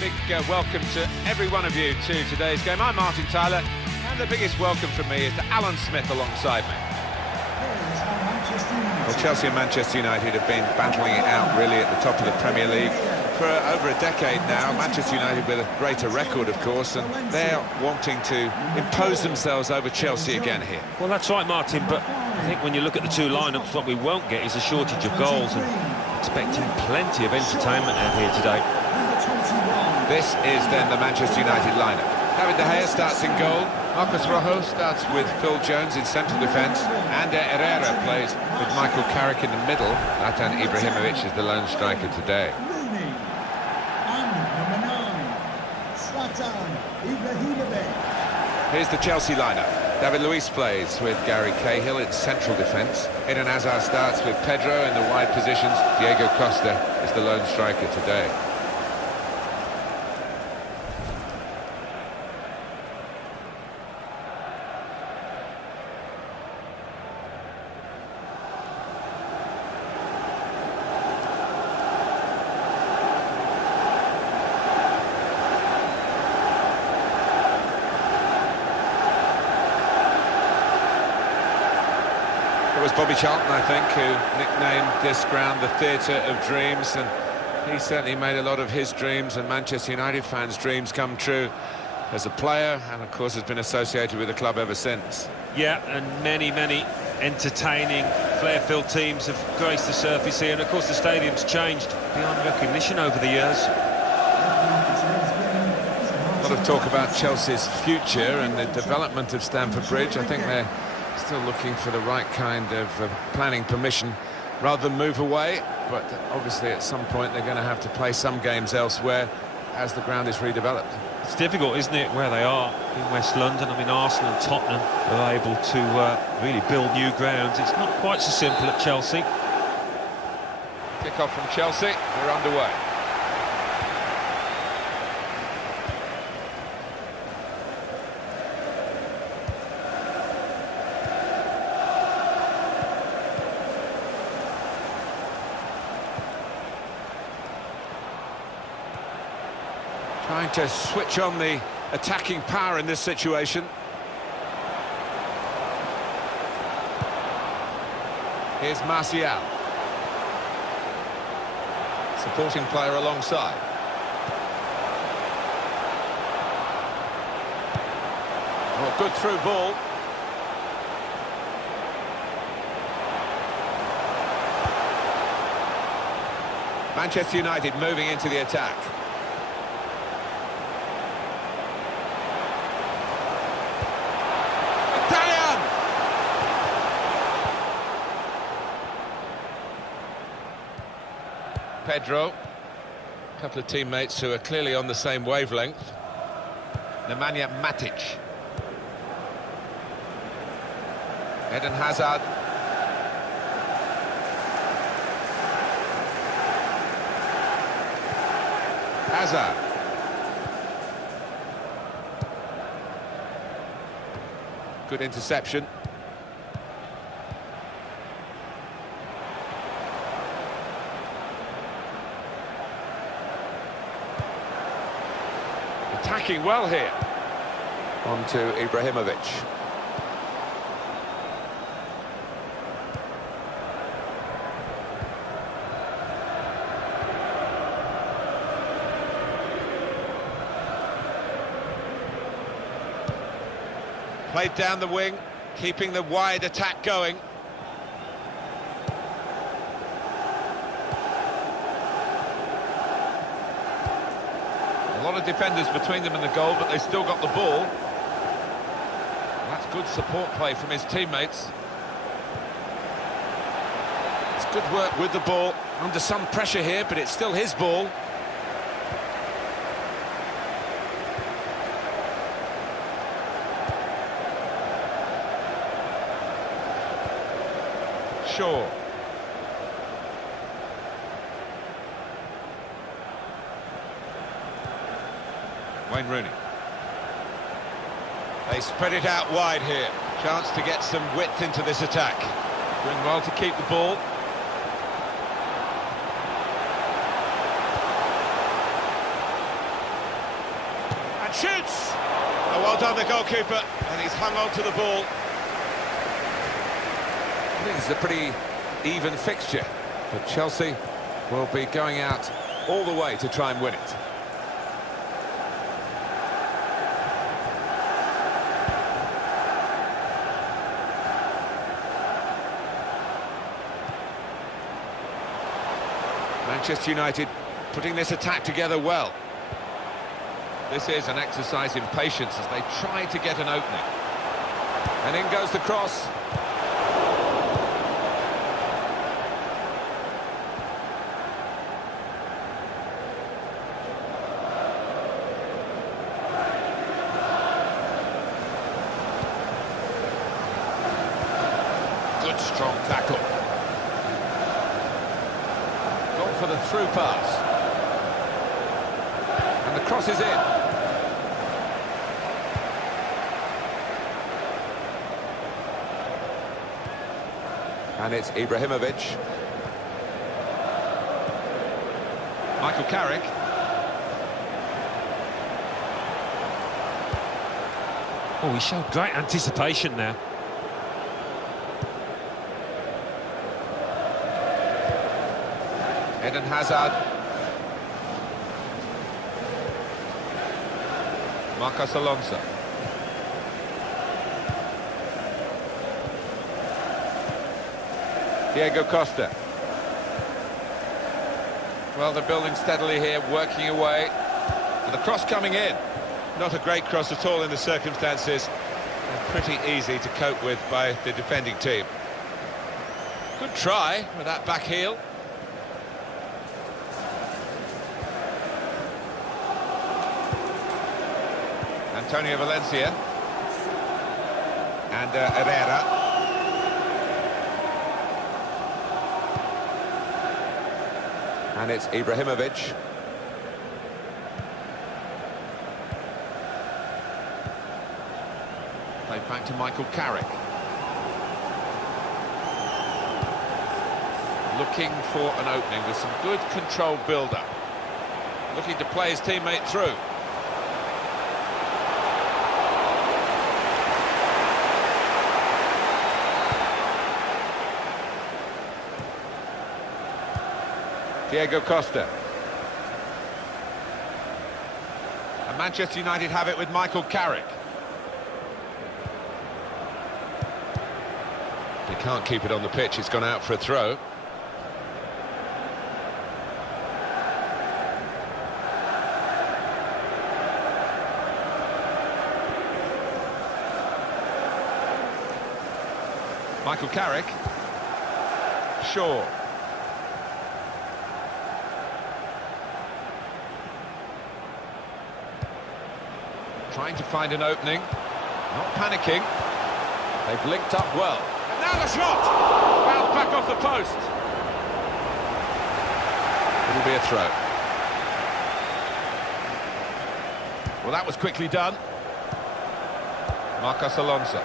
Big welcome to every one of you to today's game. I'm Martin Tyler, and the biggest welcome from me is to Alan Smith alongside me. Well, Chelsea and Manchester United have been battling it out really at the top of the Premier League for over a decade now. Manchester United with a greater record, of course, and they're wanting to impose themselves over Chelsea again here. Well, that's right, Martin, but I think when you look at the two lineups, what we won't get is a shortage of goals, and expecting plenty of entertainment out here today. This is then the Manchester United lineup. David De Gea starts in goal. Marcos Rojo starts with Phil Jones in central defence. Ander Herrera plays with Michael Carrick in the middle. Zlatan Ibrahimovic is the lone striker today. Here's the Chelsea lineup. David Luiz plays with Gary Cahill in central defence. Eden Hazard starts with Pedro in the wide positions. Diego Costa is the lone striker today. It was Bobby Charlton, I think, who nicknamed this ground the Theatre of Dreams, and he certainly made a lot of his dreams and Manchester United fans' dreams come true as a player, and of course has been associated with the club ever since. Yeah, and many entertaining, flair-filled teams have graced the surface here, and of course the stadium's changed beyond recognition over the years. A lot of talk about Chelsea's future and the development of Stamford Bridge. I think they're still looking for the right kind of planning permission rather than move away, but obviously at some point they're going to have to play some games elsewhere as the ground is redeveloped. It's difficult, isn't it, where they are in West London? I mean, Arsenal and Tottenham are able to really build new grounds. It's not quite so simple at Chelsea. Kick-off from Chelsea, we're underway. Trying to switch on the attacking power in this situation. Here's Martial. Supporting player alongside. Oh, good through ball. Manchester United moving into the attack. Pedro, a couple of teammates who are clearly on the same wavelength. Nemanja Matic. Eden Hazard. Hazard. Good interception. Attacking well here. On to Ibrahimovic. Played down the wing, keeping the wide attack going. A lot of defenders between them and the goal, but they still got the ball. That's good support play from his teammates. It's good work with the ball, under some pressure here, but it's still his ball. Shaw. Wayne Rooney. They spread it out wide here. Chance to get some width into this attack. Doing well to keep the ball. shoots! Oh, well done, the goalkeeper, and he's hung on to the ball. I think it's a pretty even fixture, but Chelsea will be going out all the way to try and win it. Manchester United putting this attack together well. This is an exercise in patience as they try to get an opening. And in goes the cross. Good strong tackle. Gone for the through pass. And the cross is in. And it's Ibrahimovic. Michael Carrick. Oh, he showed great anticipation there. Eden Hazard. Marcos Alonso. Diego Costa. Well, they're building steadily here, working away. And the cross coming in. Not a great cross at all in the circumstances, and pretty easy to cope with by the defending team. Good try with that back heel. Antonio Valencia. And Herrera. And it's Ibrahimovic. Played back to Michael Carrick. Looking for an opening with some good controlled build-up. Looking to play his teammate through. Diego Costa. And Manchester United have it with Michael Carrick. They can't keep it on the pitch, it's gone out for a throw. Michael Carrick. Shaw. Trying to find an opening. Not panicking. They've linked up well. And now the shot! Bounced back off the post. It'll be a throw. Well, that was quickly done. Marcos Alonso.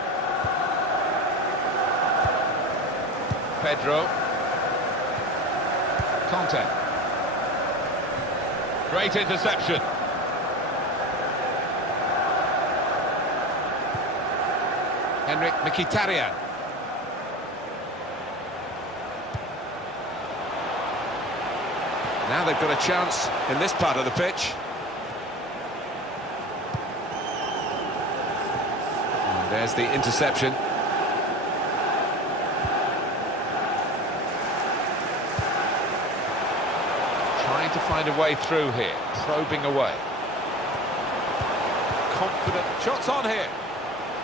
Pedro. Conte. Great interception. Henrik Mkhitaryan. Now they've got a chance in this part of the pitch. And there's the interception. Trying to find a way through here, probing away. Confident shots on here.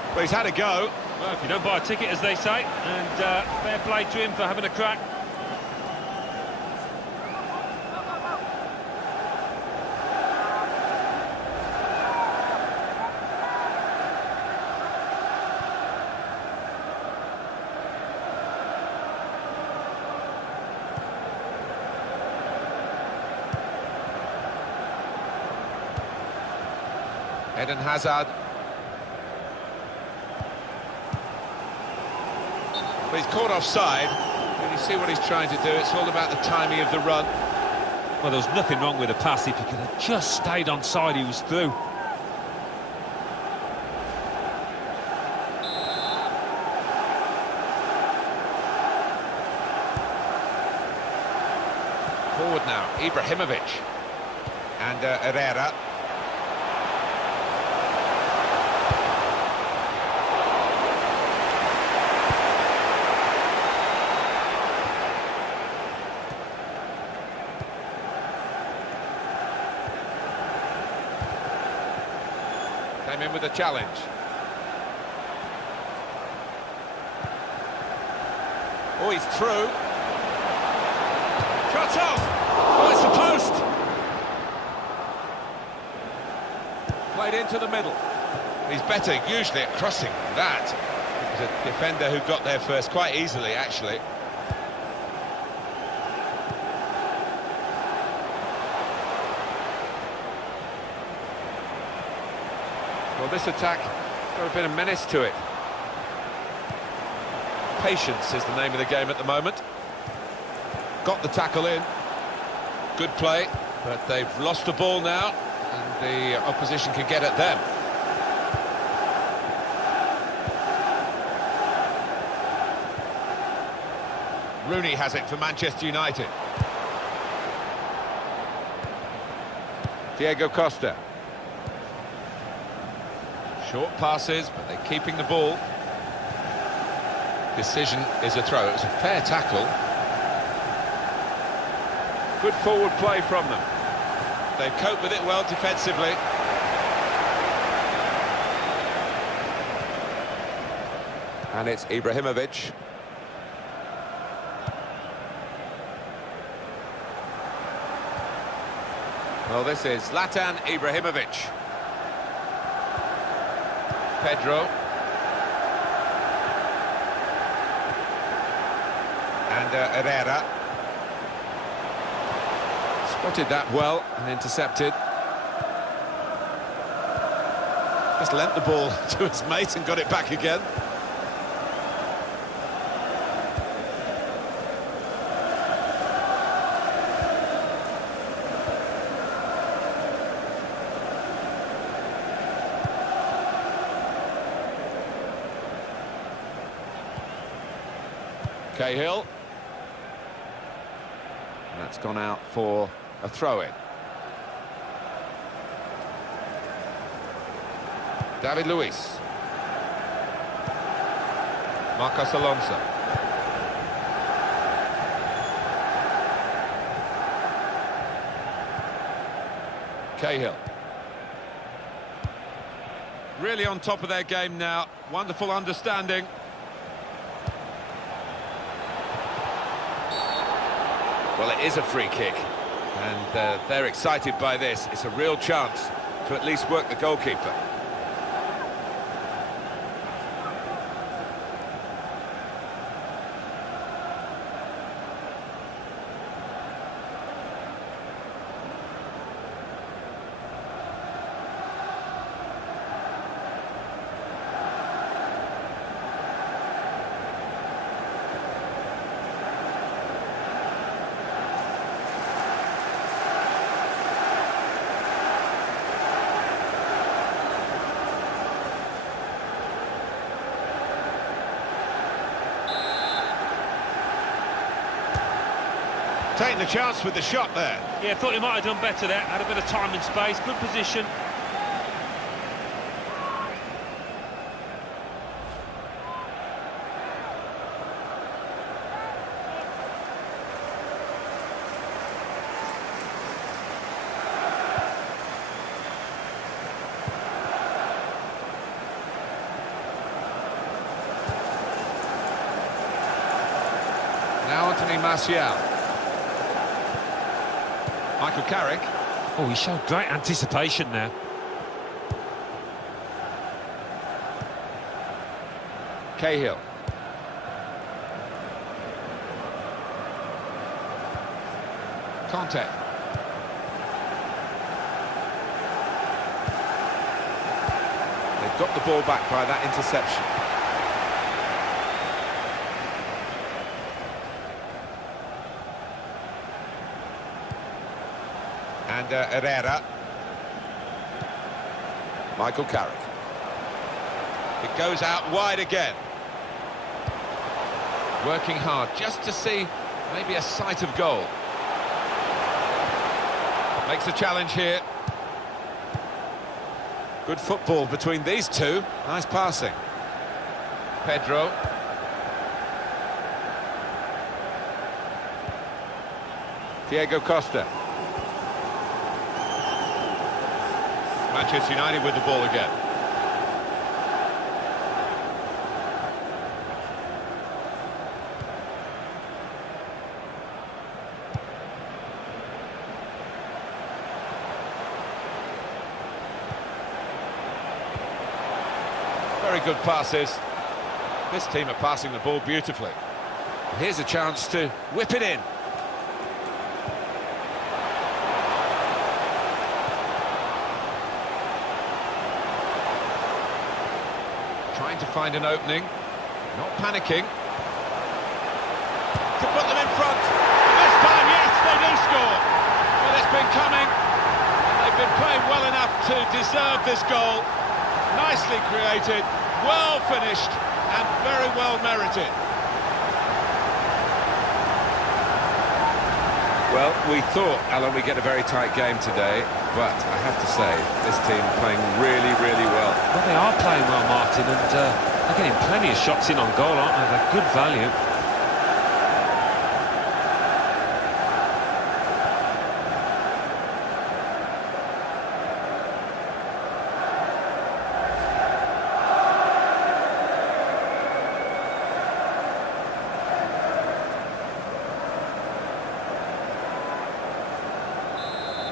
Well, he's had a go. Well, if you don't buy a ticket, as they say, and fair play to him for having a crack. Eden Hazard. But he's caught offside. And you see what he's trying to do. It's all about the timing of the run. Well, there was nothing wrong with the pass. If he could have just stayed onside, he was through. Forward now, Ibrahimovic. And Herrera. Came in with a challenge. Oh, he's through. Shot off! Oh, it's the post! Played into the middle. He's better usually at crossing than that. It was a defender who got there first quite easily, actually. Well, this attack got a bit of menace to it. Patience is the name of the game at the moment. Got the tackle in. Good play, but they've lost the ball now, and the opposition can get at them. Rooney has it for Manchester United. Diego Costa. Short passes, but they're keeping the ball. Decision is a throw. It was a fair tackle. Good forward play from them. They've coped with it well defensively. And it's Ibrahimovic. Well, this is Zlatan Ibrahimovic. Pedro. And Herrera. Spotted that well and intercepted. Just lent the ball to his mate and got it back again. Cahill. And that's gone out for a throw-in. David Luiz. Marcos Alonso. Cahill. Really on top of their game now. Wonderful understanding. Well, it is a free kick, and they're excited by this. It's a real chance to at least work the goalkeeper. Taking the chance with the shot there. Yeah, thought he might have done better there. Had a bit of time and space, good position. Now Anthony Martial. Michael Carrick. Oh, he showed great anticipation there. Cahill. Conte. They've got the ball back by that interception. And Herrera. Michael Carrick. It goes out wide again. Working hard just to see maybe a sight of goal. Makes a challenge here. Good football between these two. Nice passing. Pedro. Diego Costa. Manchester United with the ball again. Very good passes. This team are passing the ball beautifully. Here's a chance to whip it in. Trying to find an opening, not panicking. To put them in front. This time, yes, they do score. Well, it's been coming, and they've been playing well enough to deserve this goal. Nicely created, well finished, and very well merited. Well, we thought, Alan, we'd get a very tight game today, but I have to say, this team playing really, really well. Well, they are playing well, Martin, and they're getting plenty of shots in on goal, aren't they? They're good value.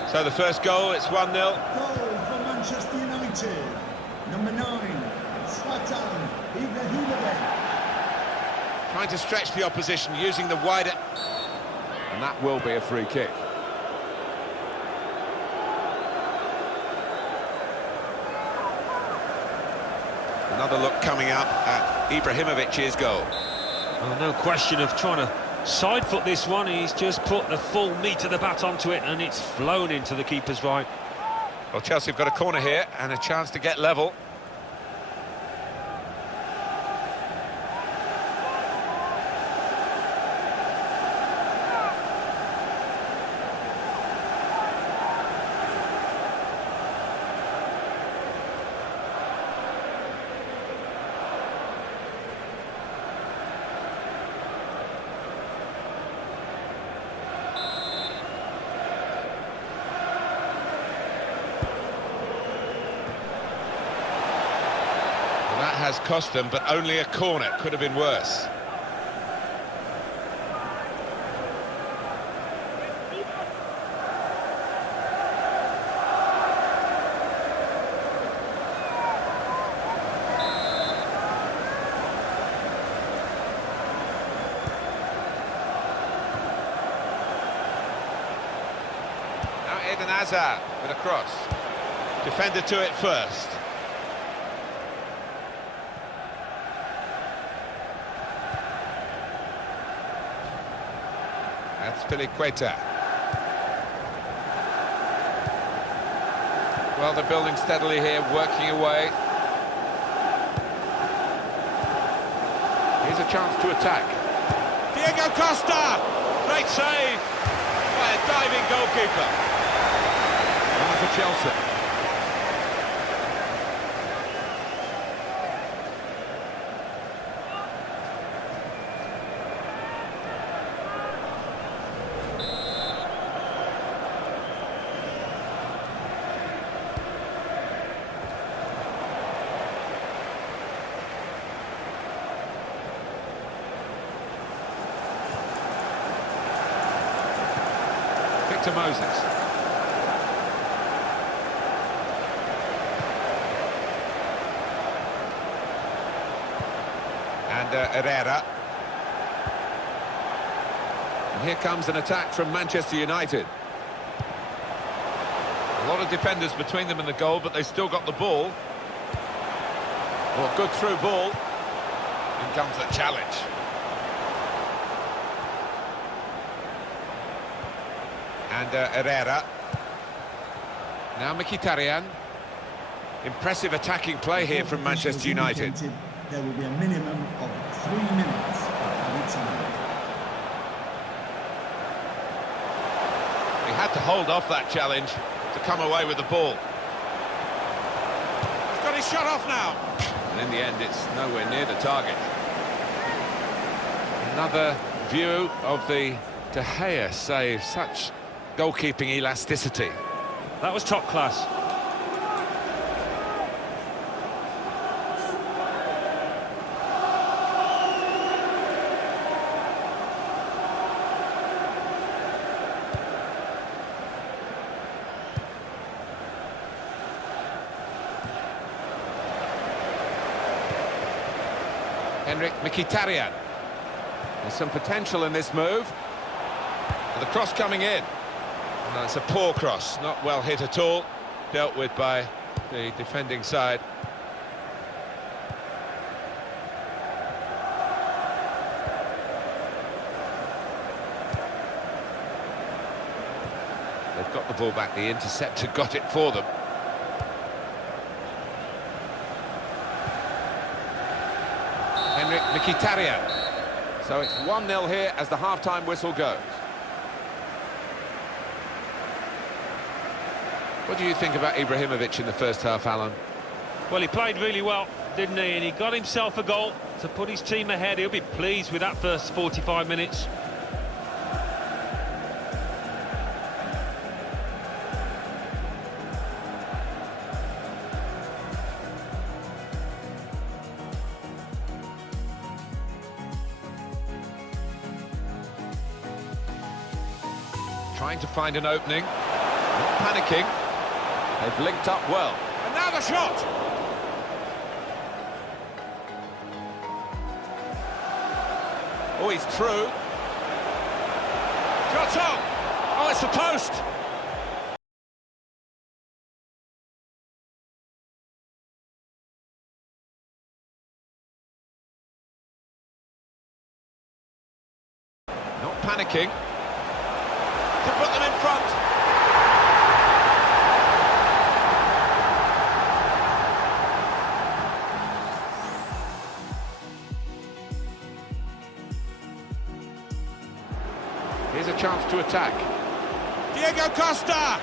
So the first goal, it's 1-0. Goal for Manchester United. Number 9, Zlatan Ibrahimovic. Trying to stretch the opposition, using the wider... And that will be a free kick. Another look coming up at Ibrahimovic's goal. Well, no question of trying to side foot this one. He's just put the full meat of the bat onto it, and it's flown into the keeper's right. Well, Chelsea have got a corner here and a chance to get level. That has cost them, but only a corner. Could have been worse. Now Eden Hazard with a cross. Defender to it first. That's Piliqueta. Well, they're building steadily here, working away. Here's a chance to attack. Diego Costa! Great save by a diving goalkeeper. One for Chelsea. To Moses. And Herrera. And here comes an attack from Manchester United. A lot of defenders between them and the goal, but they still got the ball. Well, good through ball. In comes the challenge. And Herrera. Now Mkhitaryan. Impressive attacking play here from Manchester United. There will be a minimum of 3 minutes of added time. He had to hold off that challenge to come away with the ball. He's got his shot off now. And in the end, it's nowhere near the target. Another view of the De Gea save. Such goalkeeping elasticity. That was top class. Mkhitaryan. There's some potential in this move. And the cross coming in. No, it's a poor cross, not well hit at all. Dealt with by the defending side. They've got the ball back, the interceptor got it for them. Mkhitaryan. So it's 1-0 here as the half-time whistle goes. What do you think about Ibrahimovic in the first half, Alan? Well, he played really well, didn't he? And he got himself a goal to put his team ahead. He'll be pleased with that first 45 minutes. Trying to find an opening, not panicking. They've linked up well. And now the shot! Oh, he's through. Shot on! Oh, it's the post! Not panicking. To put them in front. Here's a chance to attack. Diego Costa!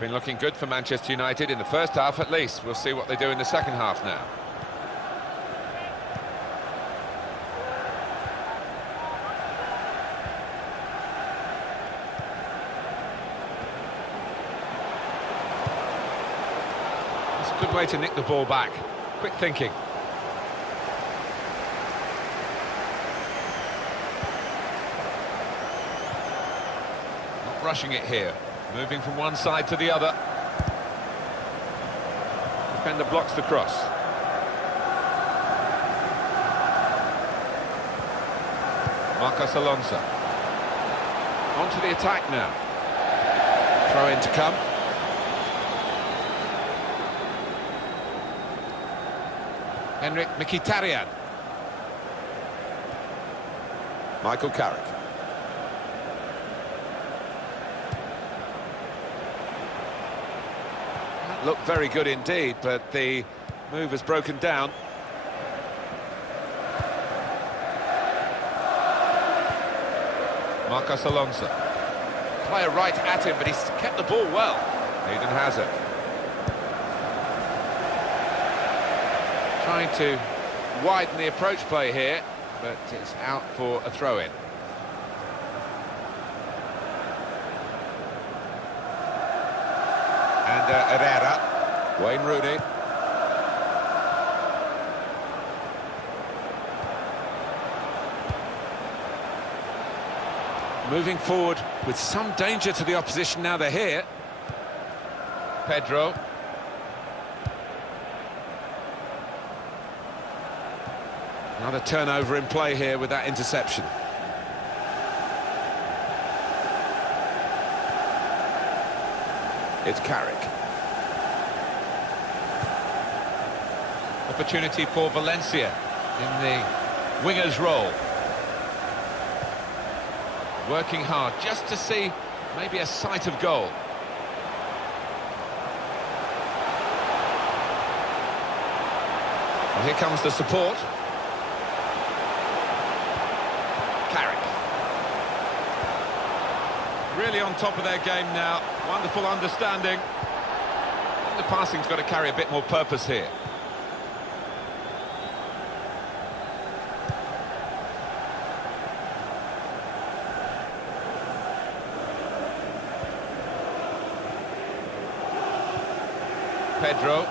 Been looking good for Manchester United in the first half at least. We'll see what they do in the second half now. It's a good way to nick the ball back. Quick thinking. Not rushing it here. Moving from one side to the other. Defender blocks the cross. Marcos Alonso. On to the attack now. Throw in to come. Mkhitaryan. Michael Carrick. Looked very good indeed, but the move has broken down. Marcos Alonso. Player right at him, but he's kept the ball well. Eden Hazard. Trying to widen the approach play here, but it's out for a throw-in. And Herrera, Wayne Rooney. moving forward with some danger to the opposition now they're here. Pedro. Another turnover in play here with that interception. It's Carrick. Opportunity for Valencia in the winger's role. Working hard just to see maybe a sight of goal. Well, here comes the support. Carrick. Really on top of their game now. Wonderful understanding. I think the passing's got to carry a bit more purpose here. Pedro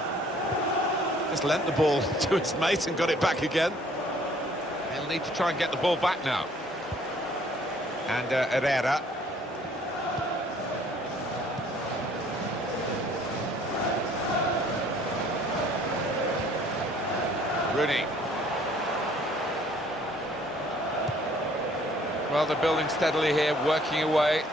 just lent the ball to his mate and got it back again. He'll need to try and get the ball back now. And Herrera. Rooney. Well, they're building steadily here, working away.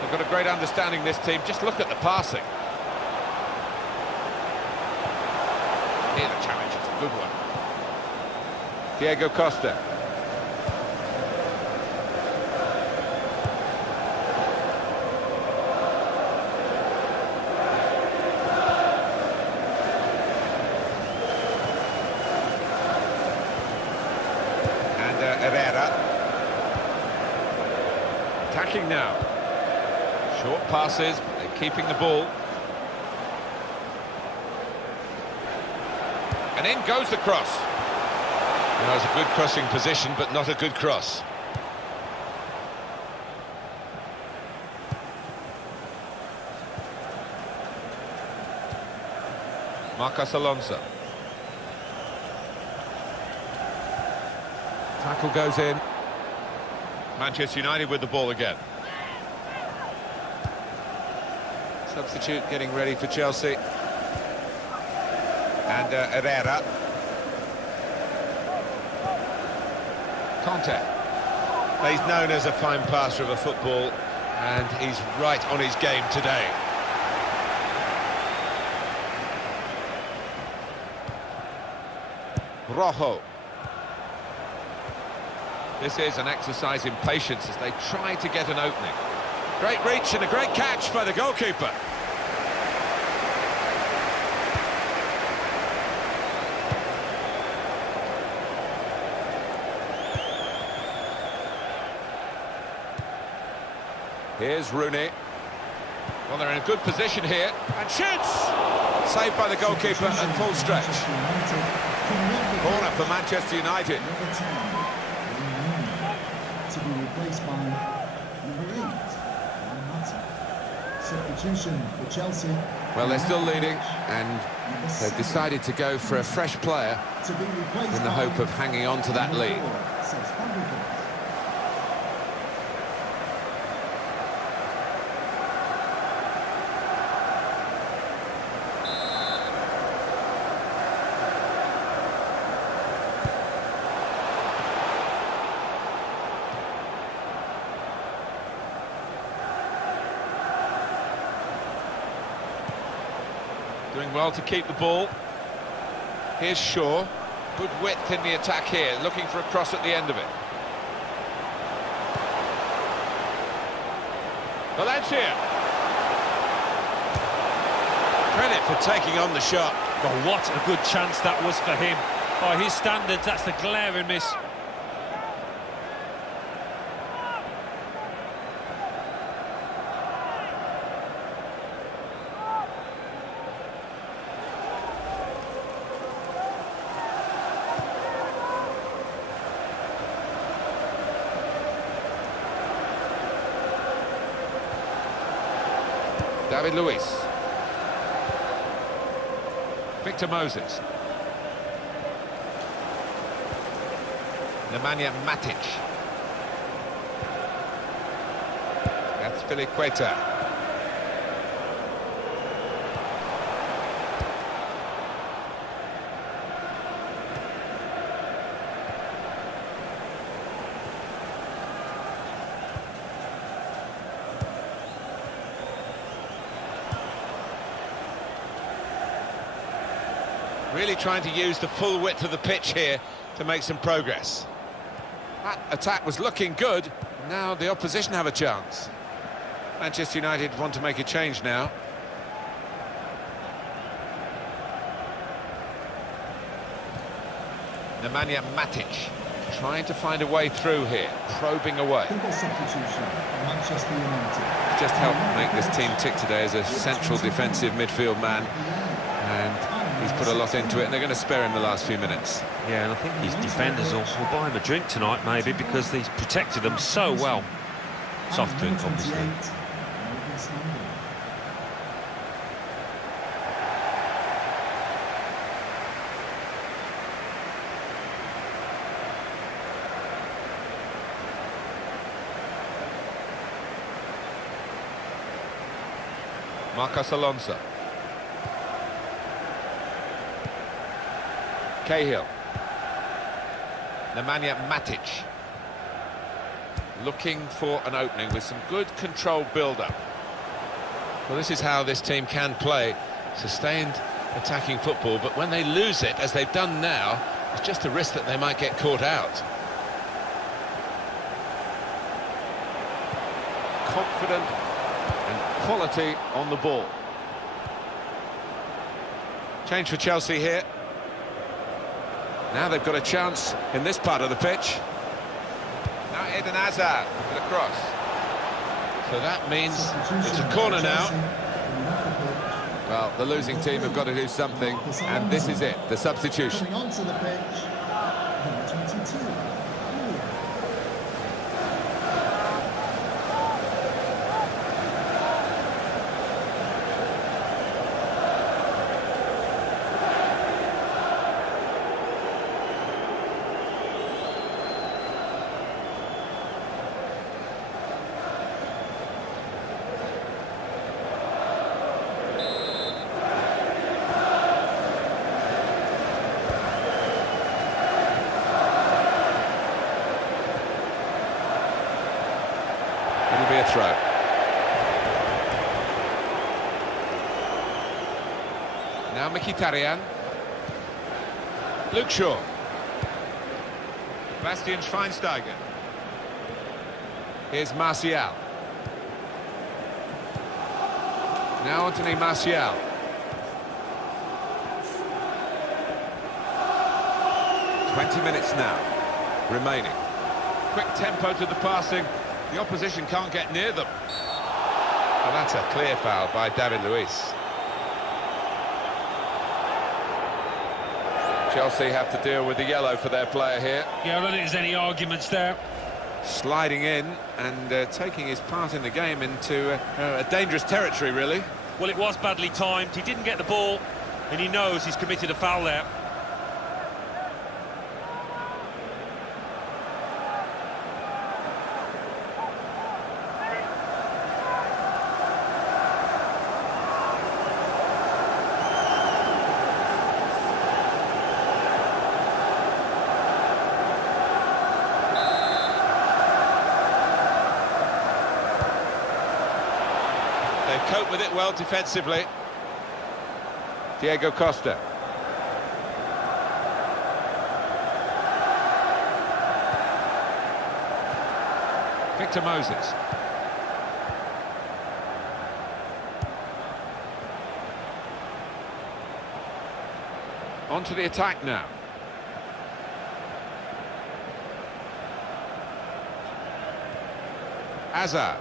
They've got a great understanding, this team. Just look at the passing. Here the challenge is a good one. Diego Costa. And Herrera. Attacking now. Short passes, but they're keeping the ball. And in goes the cross. That was a good crossing position, but not a good cross. Marcos Alonso. Tackle goes in. Manchester United with the ball again. Substitute getting ready for Chelsea. And Herrera. Conte. He's known as a fine passer of a football, and he's right on his game today. Rojo. This is an exercise in patience as they try to get an opening. Great reach and a great catch by the goalkeeper. Here's Rooney. Well, they're in a good position here. And shoots! Saved by the goalkeeper at full stretch. Corner for Manchester United. To be replaced by number 8. Substitution for Chelsea. Well, they're still leading, and they've decided to go for a fresh player in the hope of hanging on to that lead. Doing well to keep the ball. Here's Shaw. Good width in the attack here, looking for a cross at the end of it. Valencia. Credit for taking on the shot. Well, what a good chance that was for him. By his standards, that's the glaring miss. David Luiz. Victor Moses. Nemanja Matic. That's Filiqueta. Really trying to use the full width of the pitch here to make some progress. That attack was looking good. Now the opposition have a chance. Manchester United want to make a change now. Nemanja Matic trying to find a way through here, probing away. Substitution, Manchester United. Just helped make this team tick today as a central defensive midfield man, and he's put a lot into it, and they're going to spare him the last few minutes. Yeah, and I think his defenders will buy him a drink tonight, maybe, because he's protected them so well. Soft drink, obviously. Marcos Alonso. Cahill. Nemanja Matic. Looking for an opening with some good controlled build-up. Well, this is how this team can play. Sustained attacking football, but when they lose it, as they've done now, it's just a risk that they might get caught out. Confident and quality on the ball. Change for Chelsea here. Now they've got a chance in this part of the pitch. Now Eden Hazard with a cross. So that means it's a corner now. Well, the losing team have got to do something, and this is it, the substitution. Coming onto the pitch, number 22. It'll be a throw. Now Mkhitaryan. Luke Shaw. Bastian Schweinsteiger. Here's Martial. Now Anthony Martial. Minutes now remaining. Quick tempo to the passing. The opposition can't get near them. Well, that's a clear foul by David Luiz. Chelsea have to deal with the yellow for their player here. Yeah, I don't think there's any arguments there. Sliding in and taking his part in the game into a dangerous territory, really. Well, it was badly timed. He didn't get the ball, and he knows he's committed a foul there. They've coped with it well defensively. Diego Costa. Victor Moses. On to the attack now. Hazard.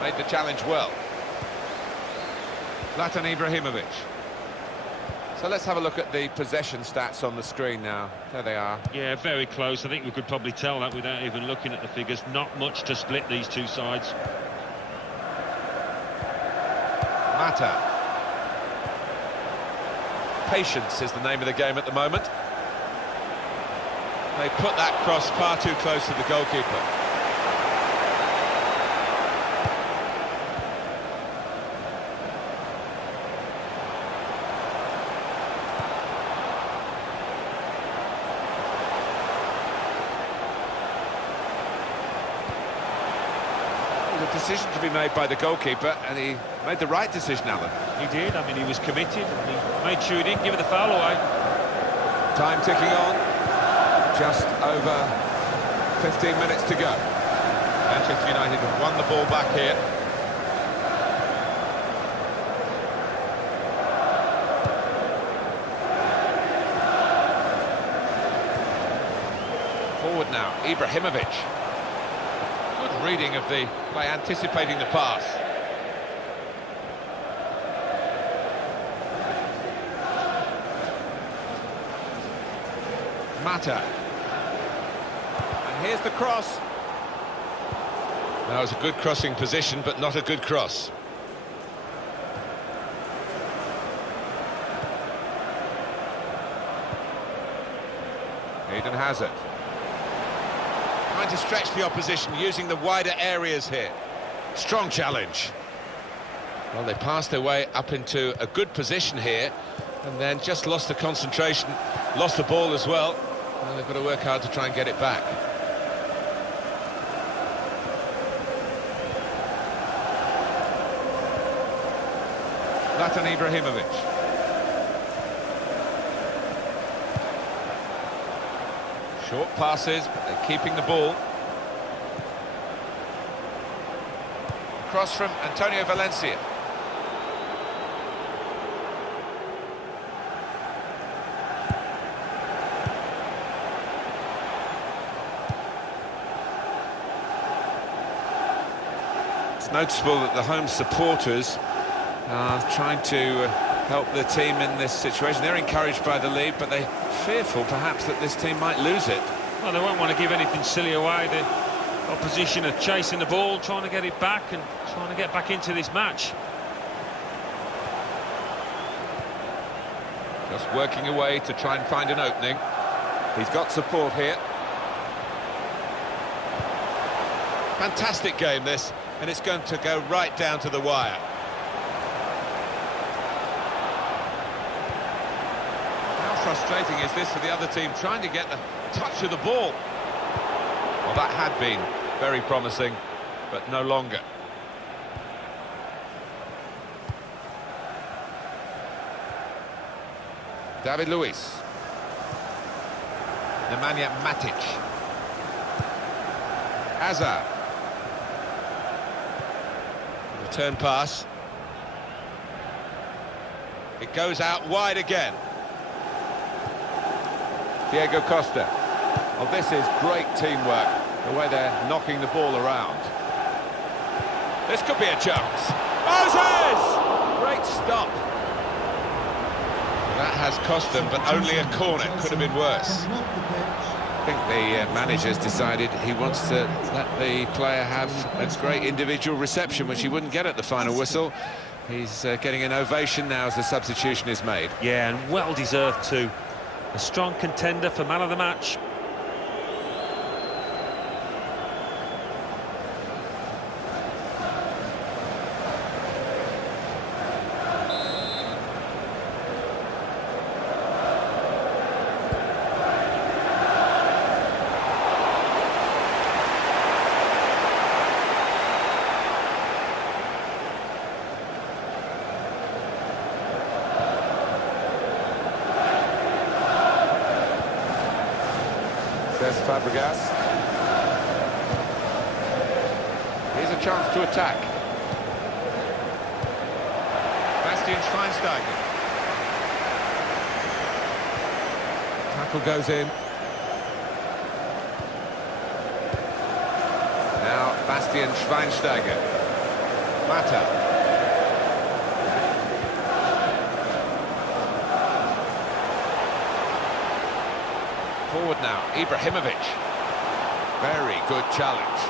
Made the challenge well. Zlatan Ibrahimovic. So let's have a look at the possession stats on the screen now. There they are. Yeah, very close. I think we could probably tell that without even looking at the figures. Not much to split these two sides. Mata. Patience is the name of the game at the moment. They put that cross far too close to the goalkeeper. Decision to be made by the goalkeeper, and he made the right decision, Alan. He did. I mean, he was committed, and he made sure he didn't give it the foul away. Time ticking on. Just over 15 minutes to go. Manchester United have won the ball back here. Forward now, Ibrahimovic. Good reading of the play, anticipating the pass. Mata. And here's the cross. That was a good crossing position, but not a good cross. Eden Hazard. Trying to stretch the opposition, using the wider areas here. Strong challenge. Well, they passed their way up into a good position here, and then just lost the concentration, lost the ball as well. And they've got to work hard to try and get it back. Zlatan Ibrahimovic. Short passes, but they're keeping the ball. Cross from Antonio Valencia. It's noticeable that the home supporters are trying to help the team in this situation. They're encouraged by the lead, but they're fearful perhaps that this team might lose it. Well, they won't want to give anything silly away. The opposition are chasing the ball, trying to get it back and trying to get back into this match. Just working away to try and find an opening. He's got support here. Fantastic game this, and it's going to go right down to the wire. Frustrating is this for the other team, trying to get the touch of the ball. Well, that had been very promising, but no longer. David Luiz. Nemanja Matic. Hazard. Return pass. It goes out wide again. Diego Costa. Well, this is great teamwork, the way they're knocking the ball around. This could be a chance. Moses! Great stop. That has cost them, but only a corner. Could have been worse. I think the manager's decided he wants to let the player have a great individual reception, which he wouldn't get at the final whistle. He's getting an ovation now as the substitution is made. Yeah, and well-deserved too. A strong contender for man of the match. There's Fabregas. Here's a chance to attack. Bastian Schweinsteiger. Tackle goes in. Now Bastian Schweinsteiger. Mata. Forward now, Ibrahimovic. Very good challenge.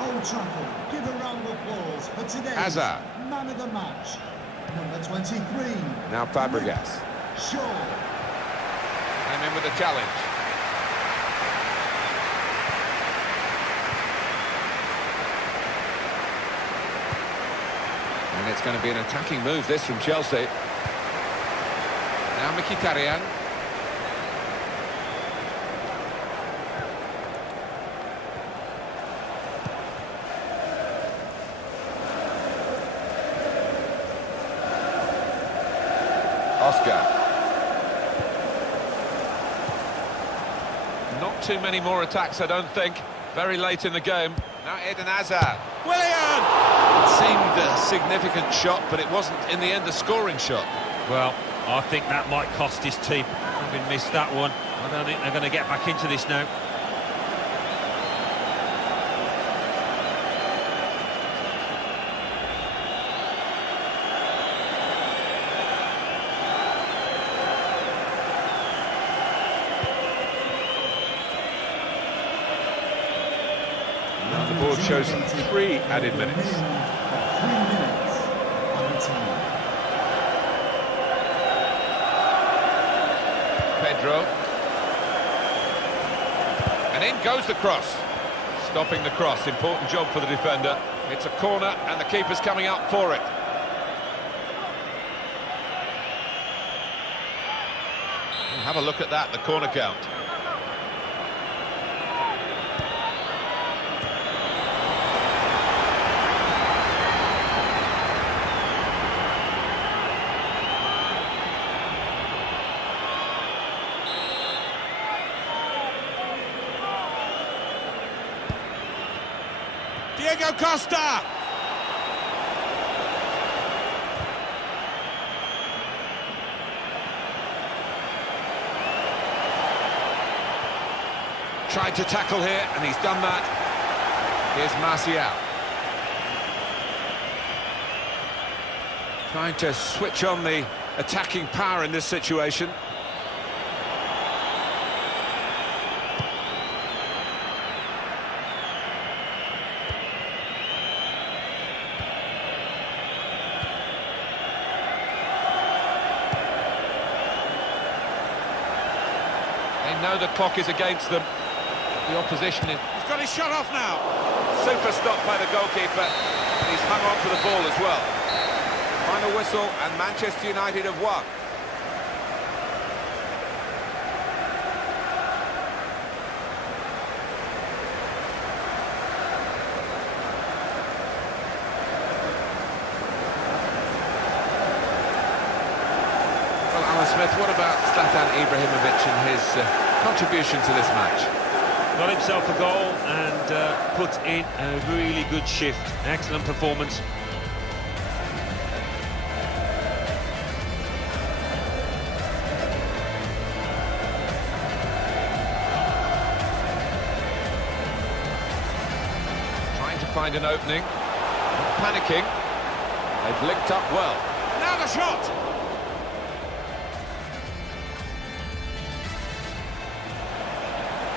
Old Trafford, give a round of applause for today's Hazard. man of the match. Number 23. Now Fabregas. Shaw. Came in with a challenge. And it's going to be an attacking move, this, from Chelsea. Now Mkhitaryan. Oscar. Not too many more attacks, I don't think. Very late in the game. Now Eden Hazard. Willian! It seemed a significant shot, but it wasn't, in the end, a scoring shot. Well, I think that might cost his team, having missed that one. I don't think they're going to get back into this now. Now the board shows 3 added minutes. 3 minutes added time. Pedro. And in goes the cross. Stopping the cross, important job for the defender. It's a corner and the keeper's coming up for it. Have a look at that, the corner count. Diego Costa! Tried to tackle here, and he's done that. Here's Martial. Trying to switch on the attacking power in this situation. They know the clock is against them. The opposition is... He's got his shot off now. Super stop by the goalkeeper. And he's hung on to the ball as well. Final whistle, and Manchester United have won. Well, Alan Smith, what about Zlatan Ibrahimovic and his contribution to this match? Got himself a goal and put in a really good shift. Excellent performance. Trying to find an opening. Not panicking. They've linked up well. Now the shot!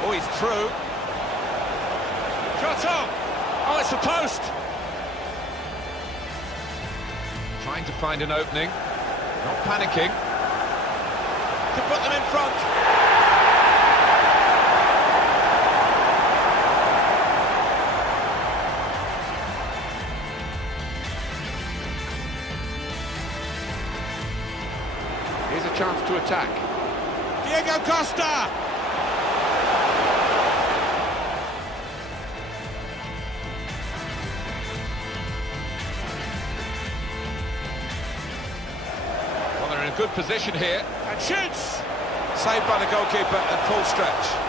Oh, he's through. Shot on! Oh, it's the post! Trying to find an opening. Not panicking. To put them in front. Here's a chance to attack. Diego Costa! Good position here, and shoots! Saved by the goalkeeper at full stretch.